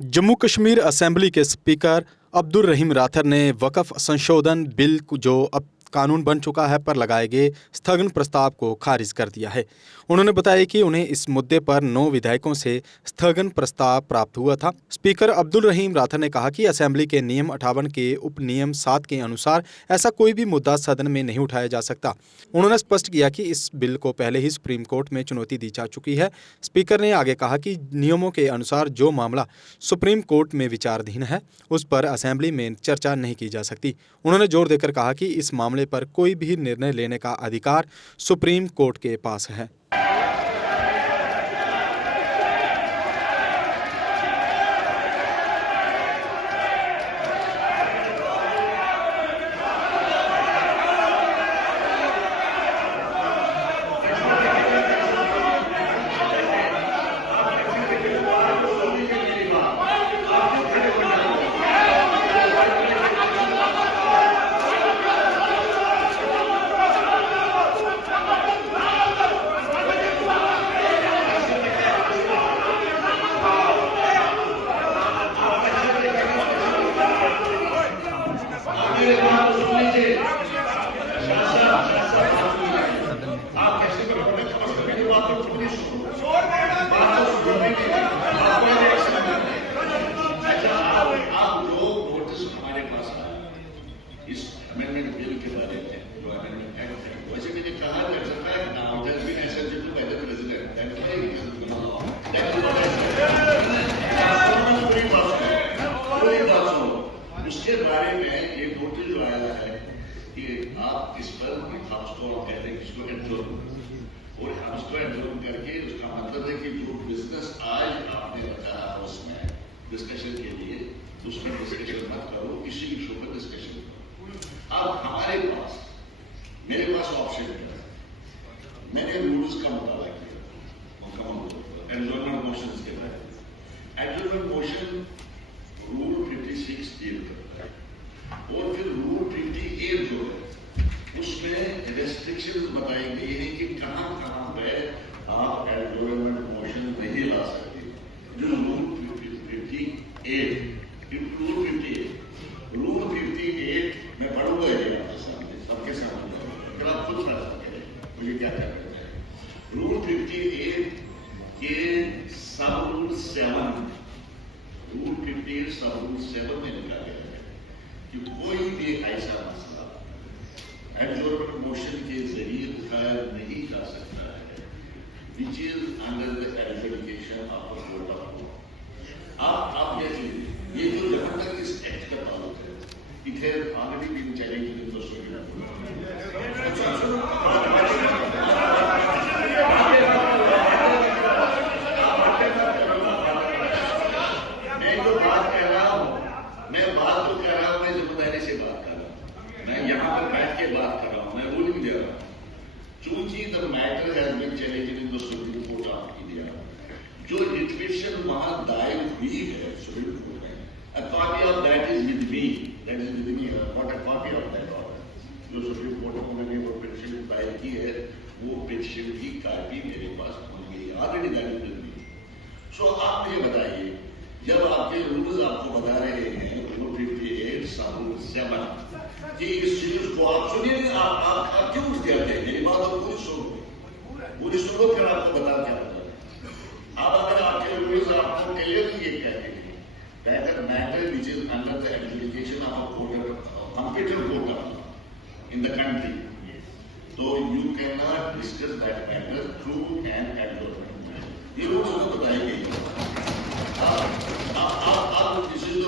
Jammu Kashmir assembly के speaker Abdul रहीम rather ने वक्फ संशोधन बिल जो अब कानून बन चुका है पर लगाए गए स्थगन प्रस्ताव को खारिज कर दिया है। उन्होंने बताया कि उन्हें इस मुद्दे पर 9 विधायकों से स्थगन प्रस्ताव प्राप्त हुआ था। स्पीकर अब्दुल रहीम राथर ने कहा कि असेंबली के नियम 58 के उप नियम 7 के अनुसार ऐसा कोई भी मुद्दा सदन में नहीं उठाया जा सकता। उन्होंने स्पष्ट किया कि इस बिल को पहले ही सुप्रीम कोर्ट में चुनौती दी जा चुकी है। स्पीकर ने आगे कहा कि नियमों के अनुसार जो मामला सुप्रीम कोर्ट में विचाराधीन है उस पर असेंबली में चर्चा नहीं की जा सकती। उन्होंने जोर देकर कहा कि इस मामले पर कोई भी निर्णय लेने का अधिकार सुप्रीम कोर्ट के पास है। इस अमेंडमेंट बिल के बारे में जो अमेंडमेंट एक्ट है, वैसे मैंने कहा जा सकता है now it has been accepted to by the president that is उसके बारे में ये नोटिस जो आया है कि आप इस पर हमको कहते हैं किसको एडजोर्न और हमको एडजोर्न करके उसका मतलब है कि जो बिजनेस आज आपने रखा है उसमें डिस्कशन के लिए उसमें डिस्कशन मत करो, इसी इशू पर डिस्कशन करो। अब हमारे पास मेरे पास ऑप्शन है, मैंने रूल्स का मुताला किया एडजोर्नमेंट मोशन के बारे में। एडजोर्नमेंट मोशन रूल 56 डील करता है और फिर रूल 58 जो है उसमें रेस्ट्रिक्शंस बताई गई है कि कहां कहां पे आप एडजोर्नमेंट मोशन नहीं ला सकते। जो रूल 58 मैं पढ़ूंगा ये आपके सामने, सबके सामने, फिर आप खुद समझ सकें मुझे क्या कहना है। रूल 58 के सब रूल 7 में लिखा गया है कि कोई भी ऐसा मसला एडजोर्नमेंट मोशन के जरिए दायर नहीं जा सकता है which is under the adjudication of the court of law. आप देख लीजिए, ये जो जहां तक इस एक्ट का ताल्लुक है, it has already been challenged in the supreme court. मैं जो बात कह रहा हूं, मैं बात तो कह रहा हूं, मैं जिम्मेदारी से बात कर रहा हूं, मैं यहां पर बैठ के बात कर रहा हूं, मैं रूलिंग दे रहा हूं। चूंकि the matter has been challenged in the supreme court of India, जो लिटिगेशन वहां दायर हुई है सुप्रीम कोर्ट में, a copy of that is with me, what a copy of that order जो सुप्रीम कोर्ट में मैंने वो पिटीशन दायर की है, वो पिटीशन की कॉपी मेरे पास पहुंच गई already that is with me. So आप मुझे बताइए, जब आपके रूल्स आपको बता रहे हैं रूल 58 सब रूल 7 कि इस चीज को आप सुनिए, आप क्यों उठ जाते हैं? मेरी बात तो पूरी सुनो, फिर आपको बता क्या बता। अब अगर आपके रूल्स आपको क्लियरली ये कहते हैं that the matter which is under the adjudication of a court, competent court of law in the country, so you cannot discuss that matter through an adjournment. ये रूल्स को बताएंगे। आप दिस इज द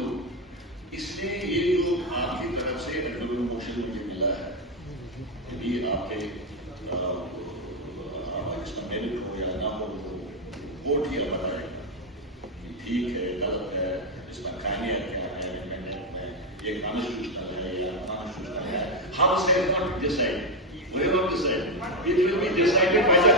रूल, इसलिए ये जो आपकी तरफ से एडजोर्नमेंट मोशन मुझे मिला है, यदि आपके इसका मेरिट हो या ना हो, कोर्ट ही बताएगा ठीक है गलत है, इसमें खामियां क्या है, ये कॉन्स्टिट्यूशनल है या अनकॉन्स्टिट्यूशनल है। House has not decide, will not decide, it will be decided by the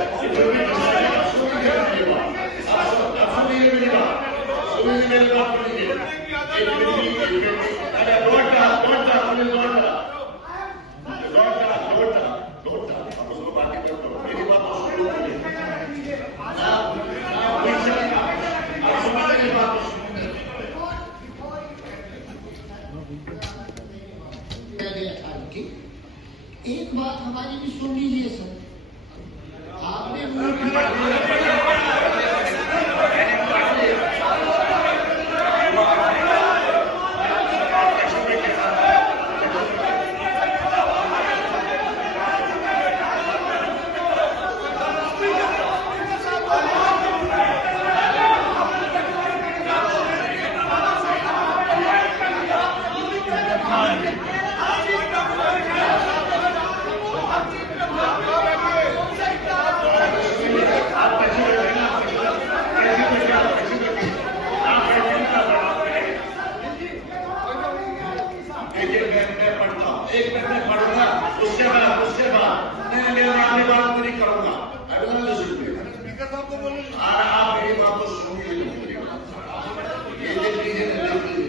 लीजिए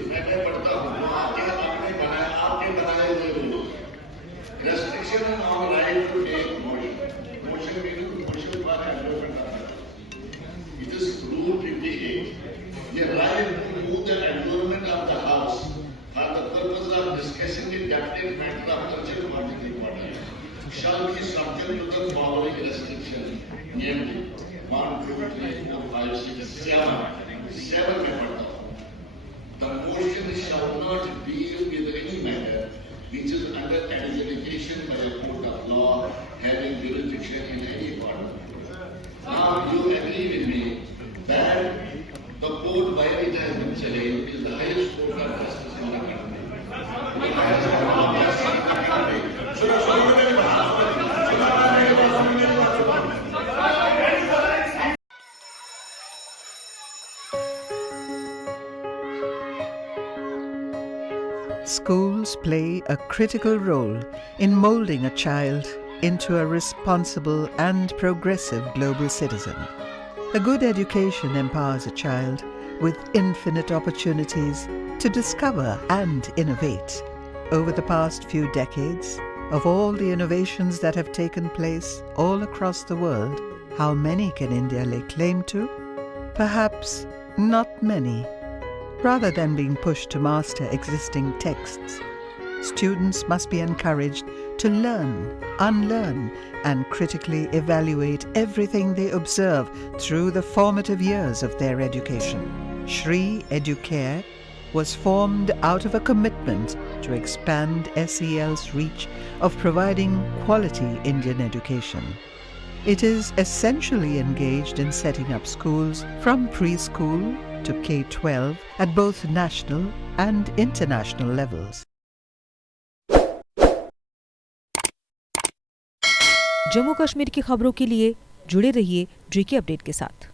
मैं पढ़ता हूँ तो आपने बनाया, आपके बनाए हुए rules, restriction on right to take motion. Motion meaning motion for enjoyment of others. It is Rule 58. The right to move the environment of the house for the purpose of discussing the definite matter of urgent public importance shall be subject to the following restrictions, namely 1, 2, 3, 4, 5, 6, 7. 7 में पढ़ता हूँ. The motion shall not deal with any matter which is under adjudication by a court of law having jurisdiction in any part of the court. Now you agree with me that the court where it has been challenged is the highest court of justice in the country. The highest court of justice in the country. Schools play a critical role in molding a child into a responsible and progressive global citizen. A good education empowers a child with infinite opportunities to discover and innovate. Over the past few decades, of all the innovations that have taken place all across the world, how many can India lay claim to? Perhaps not many. Rather than being pushed to master existing texts, students must be encouraged to learn, unlearn, and critically evaluate everything they observe through the formative years of their education. Shri Educare was formed out of a commitment to expand SEL's reach of providing quality Indian education. It is essentially engaged in setting up schools from preschool to K-12 at both national and international levels. Jammu Kashmir की खबरों के लिए जुड़े रहिए JK update के साथ।